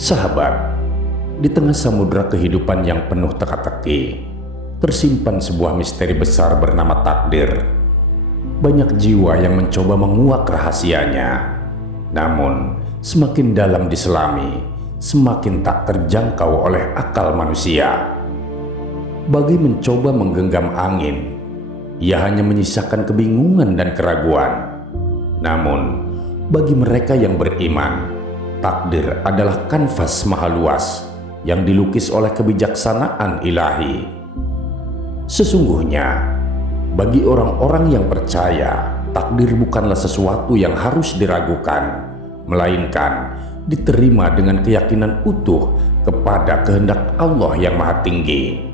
Sahabat, di tengah samudera kehidupan yang penuh teka-teki, tersimpan sebuah misteri besar bernama takdir. Banyak jiwa yang mencoba menguak rahasianya, namun semakin dalam diselami, semakin tak terjangkau oleh akal manusia. Bagi mencoba menggenggam angin, ia hanya menyisakan kebingungan dan keraguan. Namun, bagi mereka yang beriman, takdir adalah kanvas maha luas yang dilukis oleh kebijaksanaan ilahi. Sesungguhnya, bagi orang-orang yang percaya, takdir bukanlah sesuatu yang harus diragukan, melainkan diterima dengan keyakinan utuh kepada kehendak Allah yang Maha Tinggi.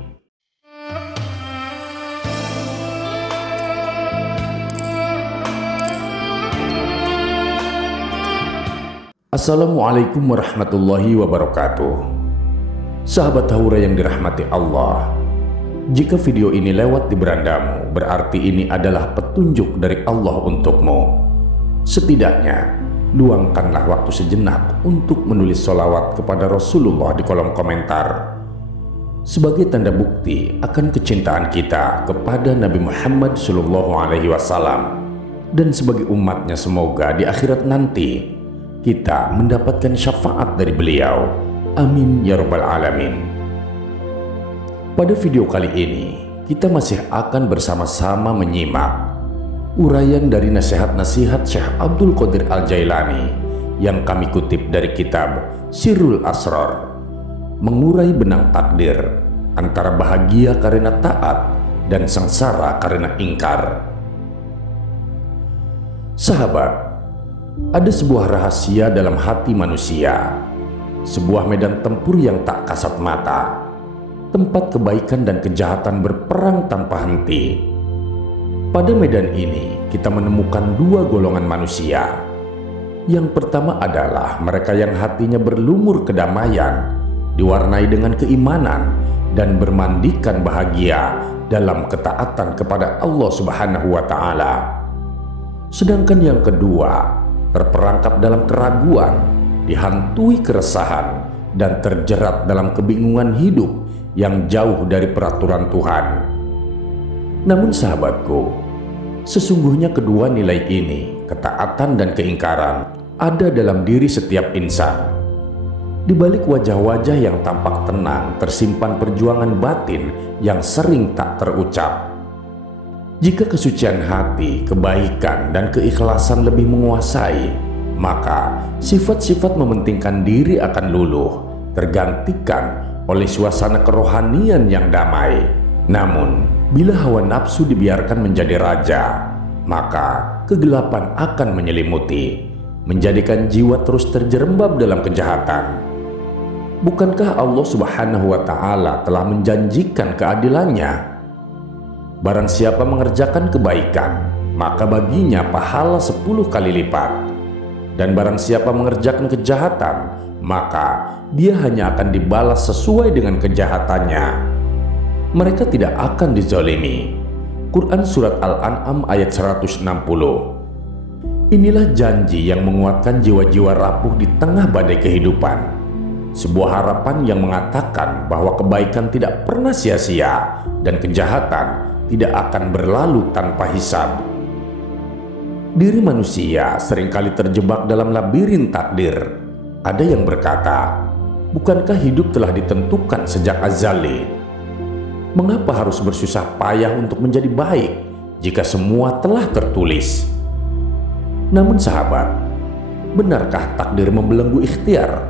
Assalamualaikum warahmatullahi wabarakatuh. Sahabat Haura yang dirahmati Allah, jika video ini lewat di berandamu, berarti ini adalah petunjuk dari Allah untukmu. Setidaknya, luangkanlah waktu sejenak untuk menulis sholawat kepada Rasulullah di kolom komentar, sebagai tanda bukti akan kecintaan kita kepada Nabi Muhammad SAW, dan sebagai umatnya semoga di akhirat nanti kita mendapatkan syafaat dari beliau. Amin ya rabbal alamin. Pada video kali ini, kita masih akan bersama-sama menyimak uraian dari nasihat-nasihat Syekh Abdul Qadir Al-Jailani yang kami kutip dari kitab Sirrul Asrar, mengurai benang takdir antara bahagia karena taat dan sengsara karena ingkar. Sahabat, ada sebuah rahasia dalam hati manusia, sebuah medan tempur yang tak kasat mata, tempat kebaikan dan kejahatan berperang tanpa henti. Pada medan ini kita menemukan dua golongan manusia. Yang pertama adalah mereka yang hatinya berlumur kedamaian, diwarnai dengan keimanan dan bermandikan bahagia dalam ketaatan kepada Allah Subhanahu wa Ta'ala. Sedangkan yang kedua terperangkap dalam keraguan, dihantui keresahan, dan terjerat dalam kebingungan hidup yang jauh dari peraturan Tuhan. Namun sahabatku, sesungguhnya kedua nilai ini, ketaatan dan keingkaran, ada dalam diri setiap insan. Di balik wajah-wajah yang tampak tenang tersimpan perjuangan batin yang sering tak terucap. Jika kesucian hati, kebaikan, dan keikhlasan lebih menguasai, maka sifat-sifat mementingkan diri akan luluh, tergantikan oleh suasana kerohanian yang damai. Namun, bila hawa nafsu dibiarkan menjadi raja, maka kegelapan akan menyelimuti, menjadikan jiwa terus terjerembab dalam kejahatan. Bukankah Allah Subhanahu wa Ta'ala telah menjanjikan keadilannya? Barang siapa mengerjakan kebaikan, maka baginya pahala 10 kali lipat. Dan barang siapa mengerjakan kejahatan, maka dia hanya akan dibalas sesuai dengan kejahatannya. Mereka tidak akan dizalimi. Quran Surat Al-An'am ayat 160. Inilah janji yang menguatkan jiwa-jiwa rapuh di tengah badai kehidupan. Sebuah harapan yang mengatakan bahwa kebaikan tidak pernah sia-sia dan kejahatan tidak akan berlalu tanpa hisab. Diri manusia seringkali terjebak dalam labirin takdir. Ada yang berkata, bukankah hidup telah ditentukan sejak azali? Mengapa harus bersusah payah untuk menjadi baik jika semua telah tertulis? Namun sahabat, benarkah takdir membelenggu ikhtiar?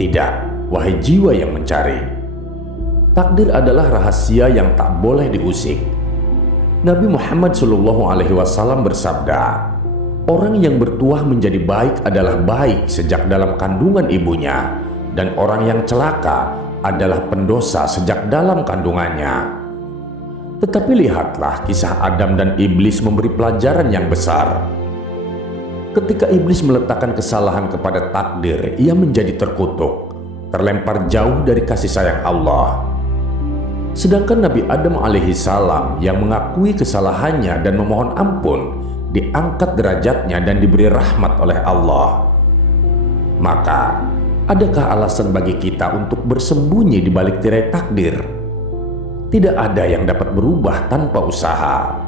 Tidak, wahai jiwa yang mencari. Takdir adalah rahasia yang tak boleh diusik. Nabi Muhammad SAW bersabda, orang yang bertuah menjadi baik adalah baik sejak dalam kandungan ibunya, dan orang yang celaka adalah pendosa sejak dalam kandungannya. Tetapi lihatlah kisah Adam dan Iblis memberi pelajaran yang besar. Ketika Iblis meletakkan kesalahan kepada takdir, ia menjadi terkutuk, terlempar jauh dari kasih sayang Allah. Sedangkan Nabi Adam alaihissalam yang mengakui kesalahannya dan memohon ampun, diangkat derajatnya dan diberi rahmat oleh Allah. Maka Adakah alasan bagi kita untuk bersembunyi di balik tirai takdir? Tidak ada yang dapat berubah tanpa usaha.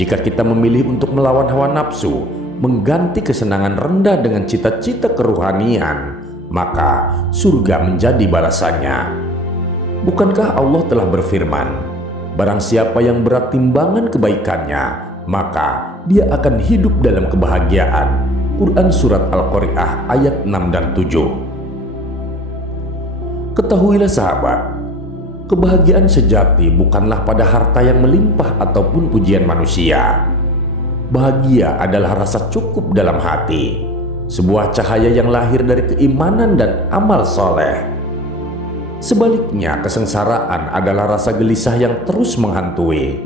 Jika kita memilih untuk melawan hawa nafsu, mengganti kesenangan rendah dengan cita-cita keruhanian, maka surga menjadi balasannya. Bukankah Allah telah berfirman, barang siapa yang berat timbangan kebaikannya, maka dia akan hidup dalam kebahagiaan. Quran Surat Al-Qari'ah ayat 6 dan 7. Ketahuilah sahabat, kebahagiaan sejati bukanlah pada harta yang melimpah ataupun pujian manusia. Bahagia adalah rasa cukup dalam hati, sebuah cahaya yang lahir dari keimanan dan amal soleh. Sebaliknya, kesengsaraan adalah rasa gelisah yang terus menghantui,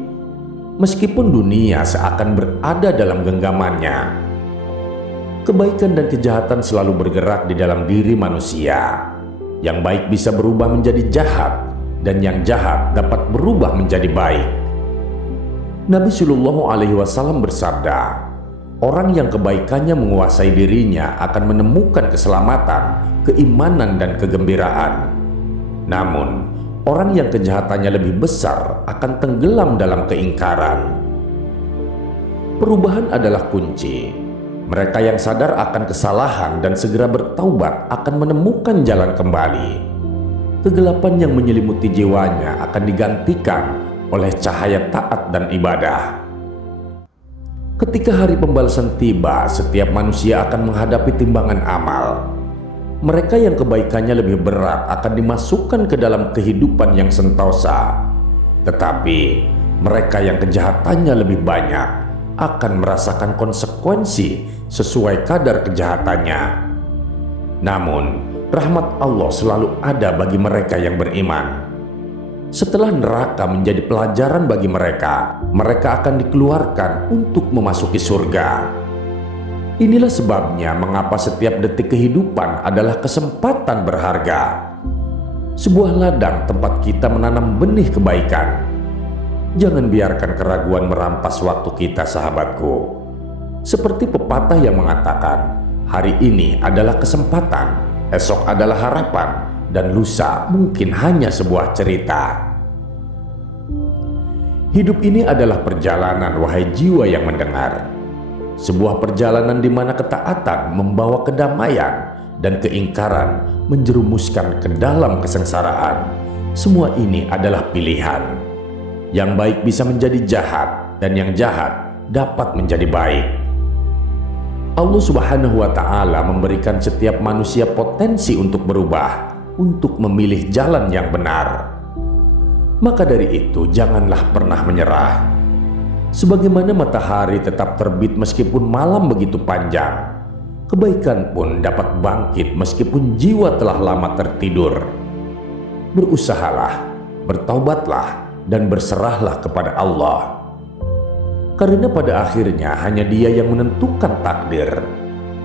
meskipun dunia seakan berada dalam genggamannya. Kebaikan dan kejahatan selalu bergerak di dalam diri manusia. Yang baik bisa berubah menjadi jahat, dan yang jahat dapat berubah menjadi baik. Nabi Shallallahu Alaihi Wasallam bersabda, orang yang kebaikannya menguasai dirinya akan menemukan keselamatan, keimanan, dan kegembiraan. Namun, orang yang kejahatannya lebih besar akan tenggelam dalam keingkaran. Perubahan adalah kunci. Mereka yang sadar akan kesalahan dan segera bertaubat akan menemukan jalan kembali. Kegelapan yang menyelimuti jiwanya akan digantikan oleh cahaya taat dan ibadah. Ketika hari pembalasan tiba, setiap manusia akan menghadapi timbangan amal. Mereka yang kebaikannya lebih berat akan dimasukkan ke dalam kehidupan yang sentosa. Tetapi mereka yang kejahatannya lebih banyak akan merasakan konsekuensi sesuai kadar kejahatannya. Namun, rahmat Allah selalu ada bagi mereka yang beriman. Setelah neraka menjadi pelajaran bagi mereka, mereka akan dikeluarkan untuk memasuki surga. Inilah sebabnya mengapa setiap detik kehidupan adalah kesempatan berharga. Sebuah ladang tempat kita menanam benih kebaikan. Jangan biarkan keraguan merampas waktu kita, sahabatku. Seperti pepatah yang mengatakan, hari ini adalah kesempatan, esok adalah harapan, dan lusa mungkin hanya sebuah cerita. Hidup ini adalah perjalanan, wahai jiwa yang mendengar. Sebuah perjalanan di mana ketaatan membawa kedamaian dan keingkaran menjerumuskan ke dalam kesengsaraan. Semua ini adalah pilihan. Yang baik bisa menjadi jahat, dan yang jahat dapat menjadi baik. Allah Subhanahu wa Ta'ala memberikan setiap manusia potensi untuk berubah, untuk memilih jalan yang benar. Maka dari itu, janganlah pernah menyerah. Sebagaimana matahari tetap terbit meskipun malam begitu panjang, kebaikan pun dapat bangkit meskipun jiwa telah lama tertidur. Berusahalah, bertaubatlah, dan berserahlah kepada Allah. Karena pada akhirnya hanya Dia yang menentukan takdir.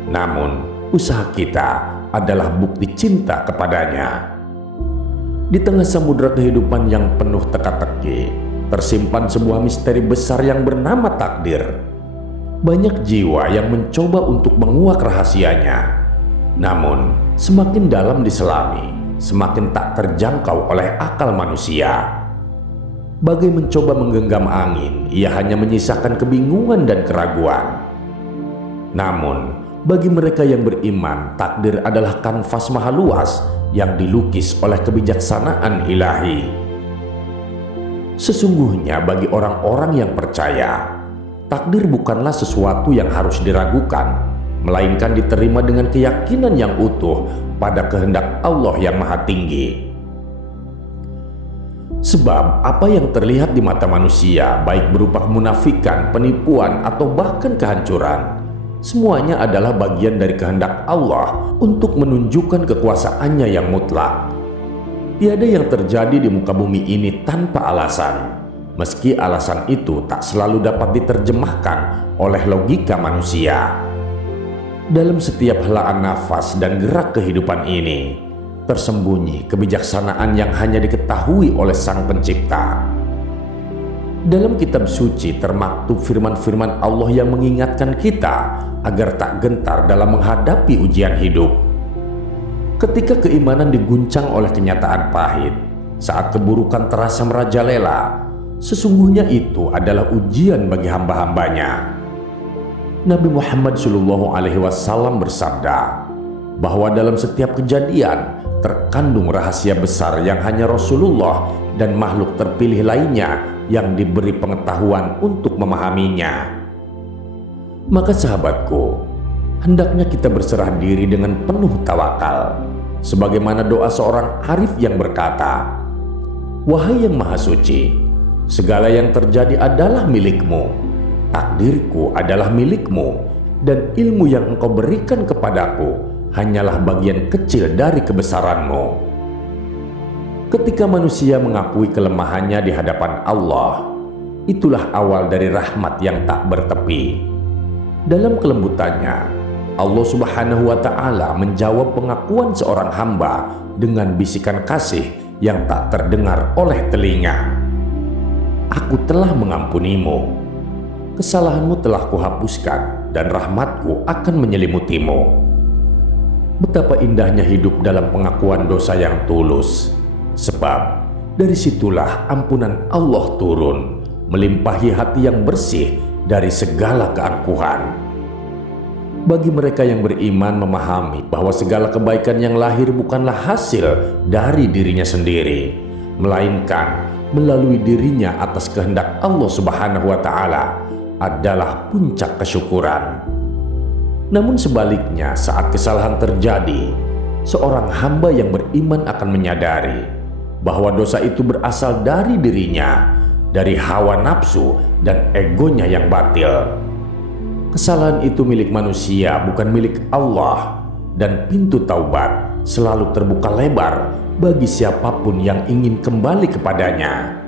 Namun, usaha kita adalah bukti cinta kepadanya. Di tengah samudera kehidupan yang penuh teka-teki, tersimpan sebuah misteri besar yang bernama takdir. Banyak jiwa yang mencoba untuk menguak rahasianya. Namun, semakin dalam diselami, semakin tak terjangkau oleh akal manusia. Bagai mencoba menggenggam angin, ia hanya menyisakan kebingungan dan keraguan. Namun, bagi mereka yang beriman, takdir adalah kanvas maha luas yang dilukis oleh kebijaksanaan ilahi. Sesungguhnya bagi orang-orang yang percaya, takdir bukanlah sesuatu yang harus diragukan, melainkan diterima dengan keyakinan yang utuh pada kehendak Allah yang Maha Tinggi. Sebab apa yang terlihat di mata manusia, baik berupa kemunafikan, penipuan, atau bahkan kehancuran, semuanya adalah bagian dari kehendak Allah untuk menunjukkan kekuasaannya yang mutlak. Tiada yang terjadi di muka bumi ini tanpa alasan, meski alasan itu tak selalu dapat diterjemahkan oleh logika manusia. Dalam setiap helaan nafas dan gerak kehidupan ini, tersembunyi kebijaksanaan yang hanya diketahui oleh Sang Pencipta. Dalam kitab suci termaktub firman-firman Allah yang mengingatkan kita agar tak gentar dalam menghadapi ujian hidup. Ketika keimanan diguncang oleh kenyataan pahit, saat keburukan terasa merajalela, sesungguhnya itu adalah ujian bagi hamba-hambanya. Nabi Muhammad SAW bersabda bahwa dalam setiap kejadian terkandung rahasia besar yang hanya Rasulullah dan makhluk terpilih lainnya yang diberi pengetahuan untuk memahaminya. Maka sahabatku, hendaknya kita berserah diri dengan penuh tawakal, sebagaimana doa seorang arif yang berkata, "Wahai yang Maha Suci, segala yang terjadi adalah milikmu, takdirku adalah milikmu, dan ilmu yang engkau berikan kepadaku hanyalah bagian kecil dari kebesaranmu." Ketika manusia mengakui kelemahannya di hadapan Allah, itulah awal dari rahmat yang tak bertepi. Dalam kelembutannya, Allah Subhanahu wa Ta'ala menjawab pengakuan seorang hamba dengan bisikan kasih yang tak terdengar oleh telinga. "Aku telah mengampunimu, kesalahanmu telah kuhapuskan, dan rahmatku akan menyelimutimu." Betapa indahnya hidup dalam pengakuan dosa yang tulus, sebab dari situlah ampunan Allah turun, melimpahi hati yang bersih dari segala keangkuhan. Bagi mereka yang beriman memahami bahwa segala kebaikan yang lahir bukanlah hasil dari dirinya sendiri, melainkan melalui dirinya atas kehendak Allah Subhanahu wa Ta'ala, adalah puncak kesyukuran. Namun sebaliknya, saat kesalahan terjadi, seorang hamba yang beriman akan menyadari bahwa dosa itu berasal dari dirinya, dari hawa nafsu dan egonya yang batil. Kesalahan itu milik manusia, bukan milik Allah, dan pintu taubat selalu terbuka lebar bagi siapapun yang ingin kembali kepadanya.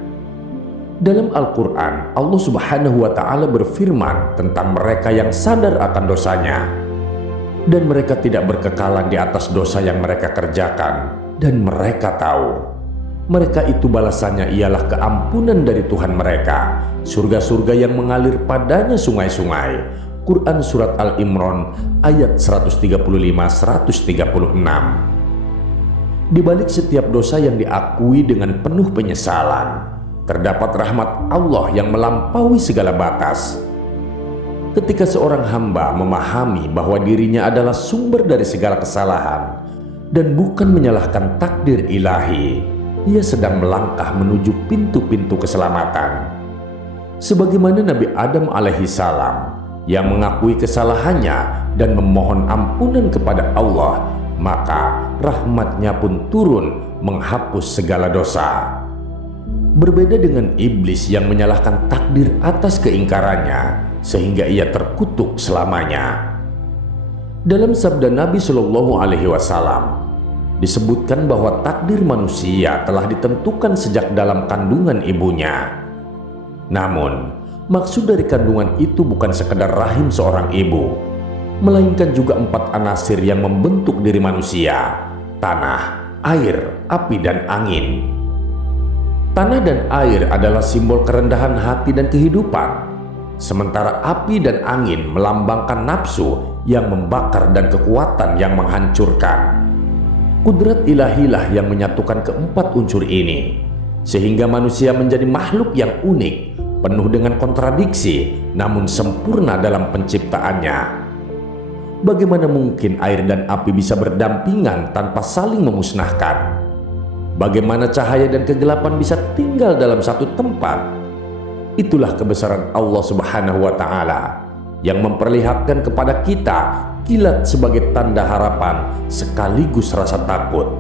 Dalam Al-Quran, Allah Subhanahu wa Ta'ala berfirman tentang mereka yang sadar akan dosanya, dan mereka tidak berkekalan di atas dosa yang mereka kerjakan, dan mereka tahu mereka itu balasannya ialah keampunan dari Tuhan mereka, surga-surga yang mengalir padanya sungai-sungai. Quran Surat Al-Imran ayat 135-136. Di balik setiap dosa yang diakui dengan penuh penyesalan, terdapat rahmat Allah yang melampaui segala batas. Ketika seorang hamba memahami bahwa dirinya adalah sumber dari segala kesalahan dan bukan menyalahkan takdir ilahi, ia sedang melangkah menuju pintu-pintu keselamatan. Sebagaimana Nabi Adam alaihissalam yang mengakui kesalahannya dan memohon ampunan kepada Allah, maka rahmatnya pun turun menghapus segala dosa. Berbeda dengan iblis yang menyalahkan takdir atas keingkarannya sehingga ia terkutuk selamanya. Dalam sabda Nabi Shallallahu Alaihi Wasallam disebutkan bahwa takdir manusia telah ditentukan sejak dalam kandungan ibunya. Namun maksud dari kandungan itu bukan sekedar rahim seorang ibu, melainkan juga 4 anasir yang membentuk diri manusia: tanah, air, api, dan angin. Tanah dan air adalah simbol kerendahan hati dan kehidupan, sementara api dan angin melambangkan nafsu yang membakar dan kekuatan yang menghancurkan. Kudrat ilahilah yang menyatukan keempat unsur ini, sehingga manusia menjadi makhluk yang unik, penuh dengan kontradiksi, namun sempurna dalam penciptaannya. Bagaimana mungkin air dan api bisa berdampingan tanpa saling memusnahkan? Bagaimana cahaya dan kegelapan bisa tinggal dalam satu tempat? Itulah kebesaran Allah Subhanahu wa Ta'ala yang memperlihatkan kepada kita kilat sebagai tanda harapan sekaligus rasa takut.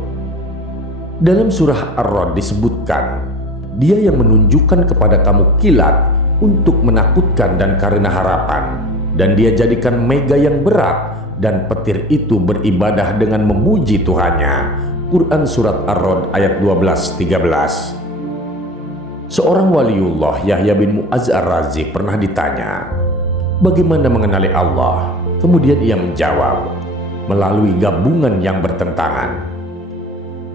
Dalam surah Ar-Ra'd disebutkan, Dia yang menunjukkan kepada kamu kilat untuk menakutkan dan karena harapan, dan Dia jadikan mega yang berat, dan petir itu beribadah dengan memuji Tuhannya. Quran Surat Ar-Ra'd ayat 12-13. Seorang waliullah, Yahya bin Mu'adz Ar-Razi, pernah ditanya, bagaimana mengenali Allah? Kemudian ia menjawab, melalui gabungan yang bertentangan.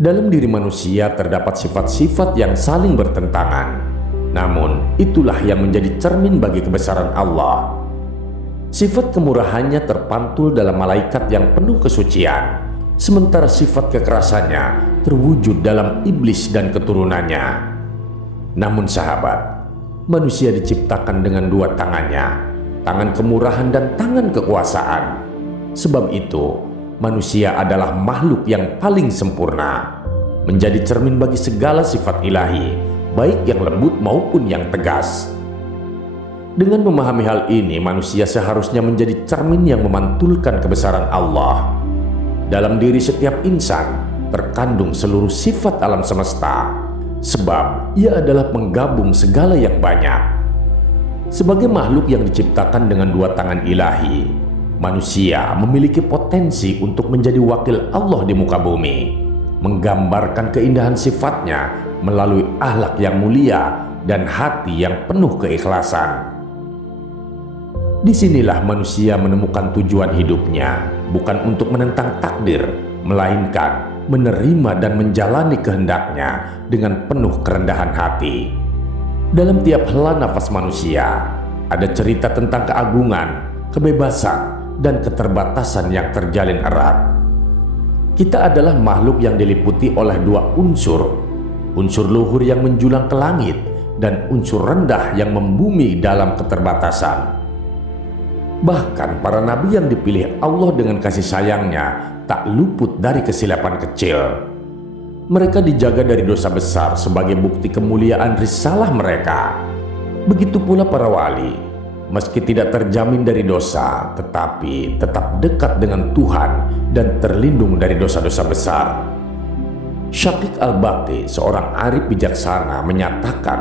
Dalam diri manusia terdapat sifat-sifat yang saling bertentangan, namun itulah yang menjadi cermin bagi kebesaran Allah. Sifat kemurahannya terpantul dalam malaikat yang penuh kesucian, sementara sifat kekerasannya terwujud dalam iblis dan keturunannya. Namun sahabat, manusia diciptakan dengan dua tangannya, tangan kemurahan dan tangan kekuasaan. Sebab itu, manusia adalah makhluk yang paling sempurna, menjadi cermin bagi segala sifat ilahi, baik yang lembut maupun yang tegas. Dengan memahami hal ini, manusia seharusnya menjadi cermin yang memantulkan kebesaran Allah. Dalam diri setiap insan terkandung seluruh sifat alam semesta, sebab ia adalah penggabung segala yang banyak. Sebagai makhluk yang diciptakan dengan dua tangan ilahi, manusia memiliki potensi untuk menjadi wakil Allah di muka bumi, menggambarkan keindahan sifatnya melalui akhlak yang mulia dan hati yang penuh keikhlasan. Disinilah manusia menemukan tujuan hidupnya, bukan untuk menentang takdir, melainkan menerima dan menjalani kehendaknya dengan penuh kerendahan hati. Dalam tiap hela nafas manusia, ada cerita tentang keagungan, kebebasan, dan keterbatasan yang terjalin erat. Kita adalah makhluk yang diliputi oleh dua unsur, unsur luhur yang menjulang ke langit, dan unsur rendah yang membumi dalam keterbatasan. Bahkan para nabi yang dipilih Allah dengan kasih sayangnya tak luput dari kesilapan kecil. Mereka dijaga dari dosa besar sebagai bukti kemuliaan risalah mereka. Begitu pula para wali, meski tidak terjamin dari dosa, tetapi tetap dekat dengan Tuhan dan terlindung dari dosa-dosa besar. Syaqiq Al-Baqi, seorang arif bijaksana, menyatakan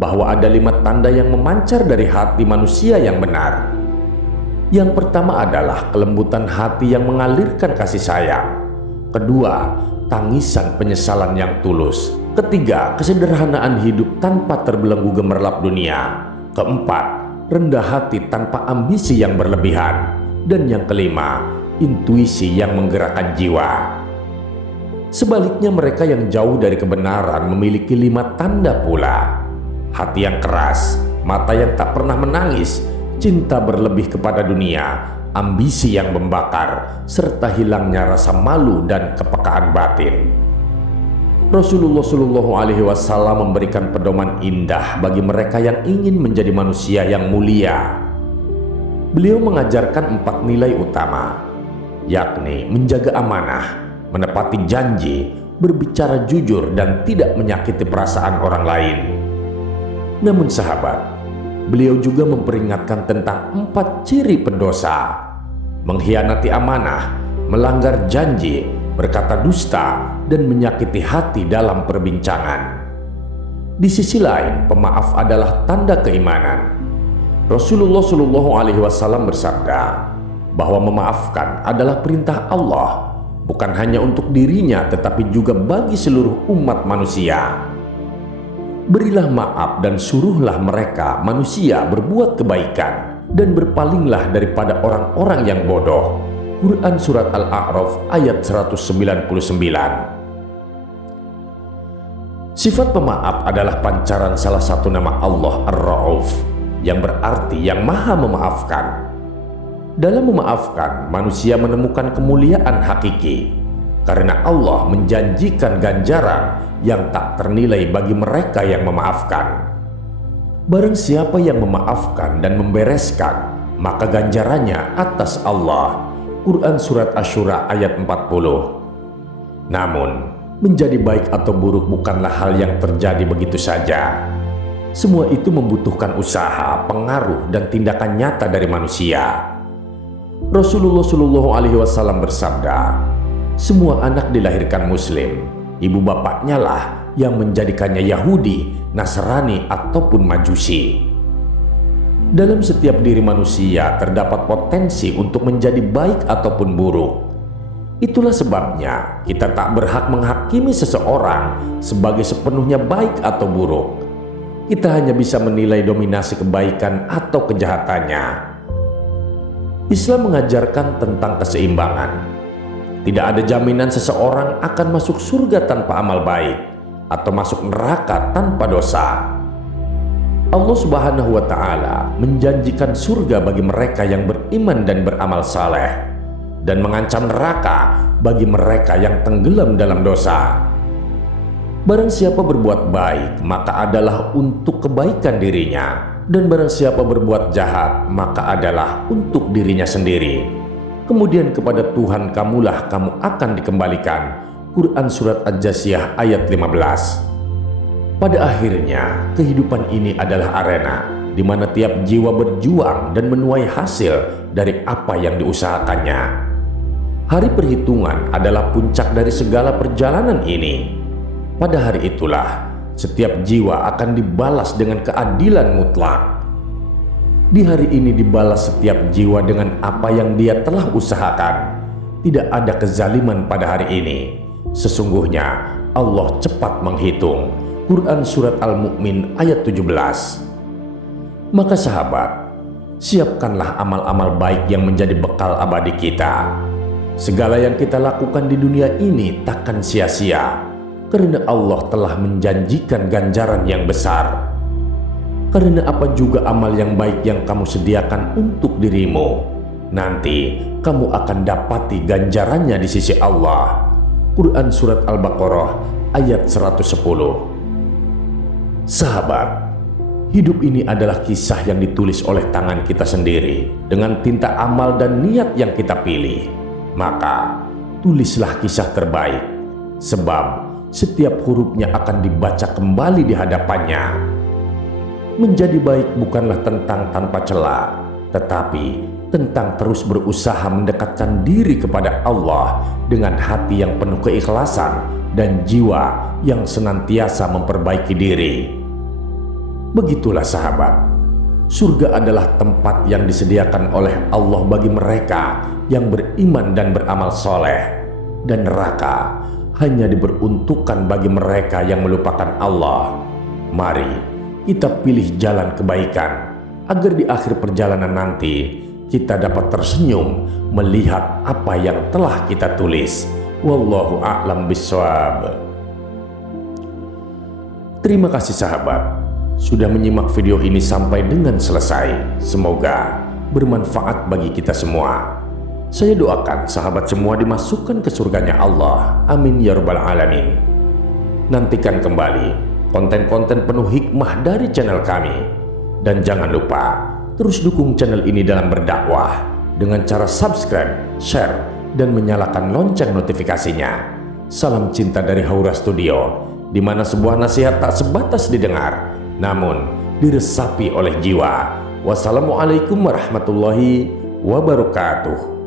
bahwa ada 5 tanda yang memancar dari hati manusia yang benar. Yang pertama adalah kelembutan hati yang mengalirkan kasih sayang. Kedua, tangisan penyesalan yang tulus. Ketiga, kesederhanaan hidup tanpa terbelenggu gemerlap dunia. Keempat, rendah hati tanpa ambisi yang berlebihan. Dan yang kelima, intuisi yang menggerakkan jiwa. Sebaliknya, mereka yang jauh dari kebenaran memiliki 5 tanda pula. Hati yang keras, mata yang tak pernah menangis, cinta berlebih kepada dunia, ambisi yang membakar, serta hilangnya rasa malu dan kepekaan batin. Rasulullah Shallallahu Alaihi Wasallam memberikan pedoman indah bagi mereka yang ingin menjadi manusia yang mulia. Beliau mengajarkan 4 nilai utama, yakni menjaga amanah, menepati janji, berbicara jujur, dan tidak menyakiti perasaan orang lain. Namun sahabat, beliau juga memperingatkan tentang 4 ciri pendosa: mengkhianati amanah, melanggar janji, berkata dusta, dan menyakiti hati dalam perbincangan. Di sisi lain, pemaaf adalah tanda keimanan. Rasulullah Shallallahu Alaihi Wasallam bersabda bahwa memaafkan adalah perintah Allah, bukan hanya untuk dirinya tetapi juga bagi seluruh umat manusia. Berilah maaf dan suruhlah mereka manusia berbuat kebaikan, dan berpalinglah daripada orang-orang yang bodoh. Quran Surat Al-A'raf ayat 199. Sifat pemaaf adalah pancaran salah satu nama Allah Ar-Ra'uf, yang berarti yang maha memaafkan. Dalam memaafkan, manusia menemukan kemuliaan hakiki, karena Allah menjanjikan ganjaran yang tak ternilai bagi mereka yang memaafkan. Barang siapa yang memaafkan dan membereskan, maka ganjarannya atas Allah. Quran Surat Asy-Syura ayat 40. Namun, menjadi baik atau buruk bukanlah hal yang terjadi begitu saja. Semua itu membutuhkan usaha, pengaruh, dan tindakan nyata dari manusia. Rasulullah Shallallahu Alaihi Wasallam bersabda, semua anak dilahirkan muslim, ibu bapaknya lah yang menjadikannya Yahudi, Nasrani, ataupun Majusi. Dalam setiap diri manusia terdapat potensi untuk menjadi baik ataupun buruk. Itulah sebabnya kita tak berhak menghakimi seseorang sebagai sepenuhnya baik atau buruk. Kita hanya bisa menilai dominasi kebaikan atau kejahatannya. Islam mengajarkan tentang keseimbangan. Tidak ada jaminan seseorang akan masuk surga tanpa amal baik atau masuk neraka tanpa dosa. Allah Subhanahu wa Ta'ala menjanjikan surga bagi mereka yang beriman dan beramal saleh. dan mengancam neraka bagi mereka yang tenggelam dalam dosa. Barang siapa berbuat baik, maka adalah untuk kebaikan dirinya, dan barang siapa berbuat jahat, maka adalah untuk dirinya sendiri. Kemudian kepada Tuhan kamulah kamu akan dikembalikan. Quran Surat Al-Jasiyah ayat 15. Pada akhirnya, kehidupan ini adalah arena di mana tiap jiwa berjuang dan menuai hasil dari apa yang diusahakannya. Hari perhitungan adalah puncak dari segala perjalanan ini. Pada hari itulah, setiap jiwa akan dibalas dengan keadilan mutlak. Di hari ini dibalas setiap jiwa dengan apa yang dia telah usahakan. Tidak ada kezaliman pada hari ini. Sesungguhnya Allah cepat menghitung. Quran Surat Al-Mu'min ayat 17. Maka sahabat, siapkanlah amal-amal baik yang menjadi bekal abadi kita. Segala yang kita lakukan di dunia ini takkan sia-sia, karena Allah telah menjanjikan ganjaran yang besar. Karena apa juga amal yang baik yang kamu sediakan untuk dirimu, nanti kamu akan dapati ganjarannya di sisi Allah. Quran Surat Al-Baqarah ayat 110. Sahabat, hidup ini adalah kisah yang ditulis oleh tangan kita sendiri dengan tinta amal dan niat yang kita pilih. Maka tulislah kisah terbaik, sebab setiap hurufnya akan dibaca kembali di hadapannya. Menjadi baik bukanlah tentang tanpa celah, tetapi tentang terus berusaha mendekatkan diri kepada Allah dengan hati yang penuh keikhlasan dan jiwa yang senantiasa memperbaiki diri. Begitulah sahabat, surga adalah tempat yang disediakan oleh Allah bagi mereka yang beriman dan beramal soleh, dan neraka hanya diperuntukkan bagi mereka yang melupakan Allah. Mari kita pilih jalan kebaikan, agar di akhir perjalanan nanti kita dapat tersenyum melihat apa yang telah kita tulis. Wallahu a'lam bishawab. Terima kasih sahabat sudah menyimak video ini sampai dengan selesai. Semoga bermanfaat bagi kita semua. Saya doakan sahabat semua dimasukkan ke surganya Allah. Amin ya rabbal alamin. Nantikan kembali konten-konten penuh hikmah dari channel kami. Dan jangan lupa terus dukung channel ini dalam berdakwah dengan cara subscribe, share, dan menyalakan lonceng notifikasinya. Salam cinta dari Haura Studio, di mana sebuah nasihat tak sebatas didengar, namun diresapi oleh jiwa. Wassalamualaikum warahmatullahi wabarakatuh.